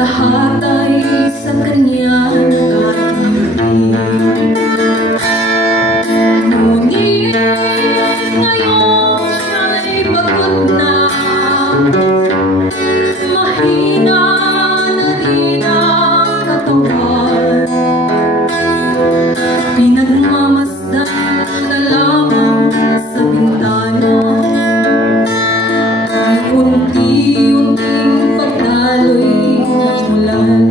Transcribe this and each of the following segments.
lahat ay sa kanya nakatitig. Ngunit ngayon siya'y pagod na, mahina na rin ang katawan. Pinagmamasdan na lamang sa bintana, unti-unting pagdaloy ng ulan.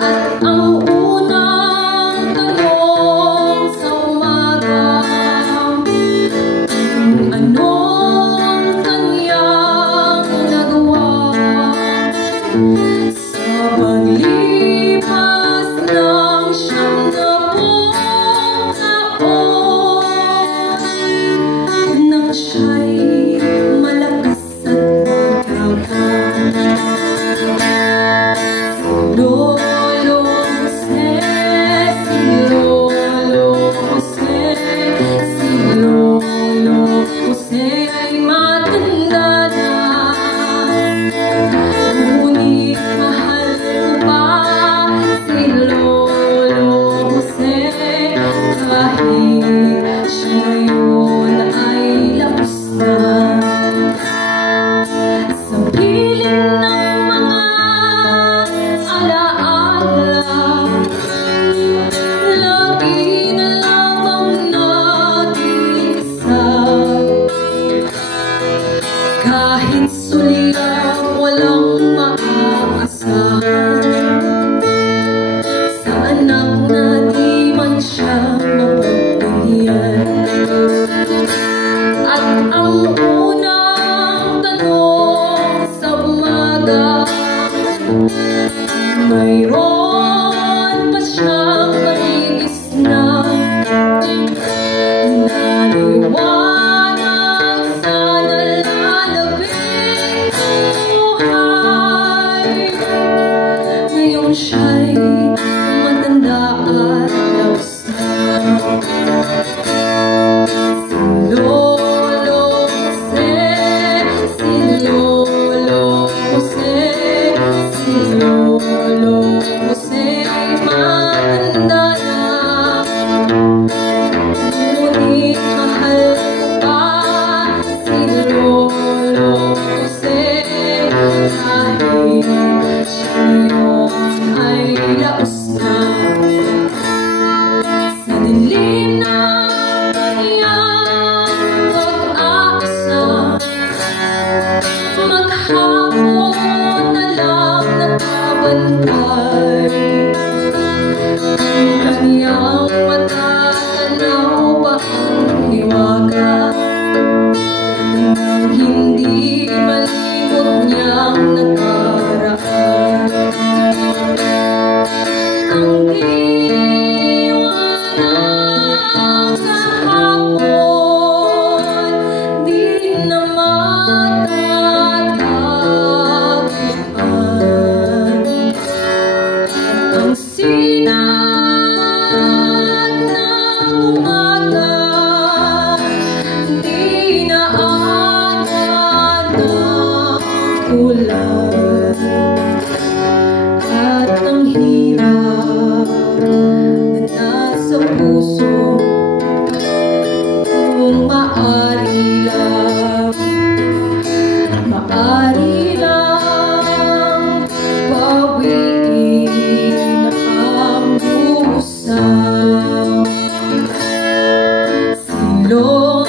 At ang unang tanong sa umaga, anong kanyang nagawa sa paglipas ng 70 taon, nang siya'y malakas at magkakang. Lolo Jose, si Lolo Jose, si Lolo Jose ay matanda na. Ngunit mahal ko pa si Lolo Jose, kahit siya ngayon ay lapos na. Sa piling ng mga alaala, lagi na lamang nag-iisa. Kahit sulyap walang maaasahan, sa anak na di man siya mapagbigyan. At ang unang tanong sa umaga, mayroon pa siyang maligis na naliwanag sa nalalabing buhay. Ngayon siya'y matanda at laos na. Si Lolo Jose, si Lolo Jose, si Lolo Jose ay matanda na. Ngunit mahal ko pa si Lolo Jose, kahit siya ngayon ay laos na. Sa dilim ng kanyang pag-asa, maghapon na lang nakabantay. Ang kanyang matatanaw pa ang hiwaga, nang hindi malimot niyang nakaraan. Ang liwanag sa hapon di na matatagpuan. Ang sinag ng umaga di na agad ng ulan. At ang hirap na nasa puso, kung maari lang bawiin ang buhusan. Si Lolo